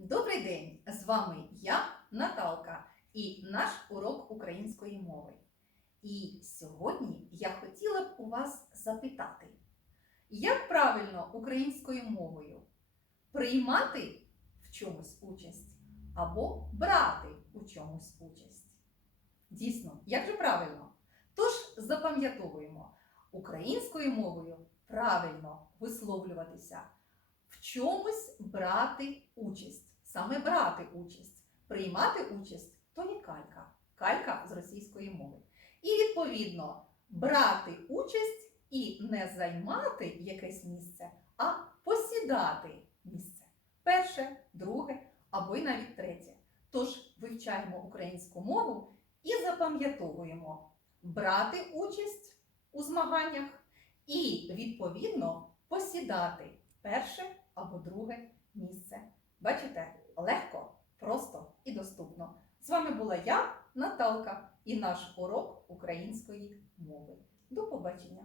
Добрий день! З вами я, Наталка, і наш урок української мови. І сьогодні я хотіла б у вас запитати, як правильно українською мовою приймати в чомусь участь або брати у чомусь участь? Дійсно, як же правильно? Тож запам'ятовуємо, українською мовою правильно висловлюватися в чомусь брати участь, саме брати участь, приймати участь то є калька, калька з російської мови. І відповідно брати участь і не займати якесь місце, а посідати місце. Перше, друге або й навіть третє. Тож вивчаємо українську мову і запам'ятовуємо брати участь у змаганнях і відповідно посідати перше або друге місце. Бачите, легко, просто і доступно. З вами була я, Наталка, і наш урок української мови. До побачення!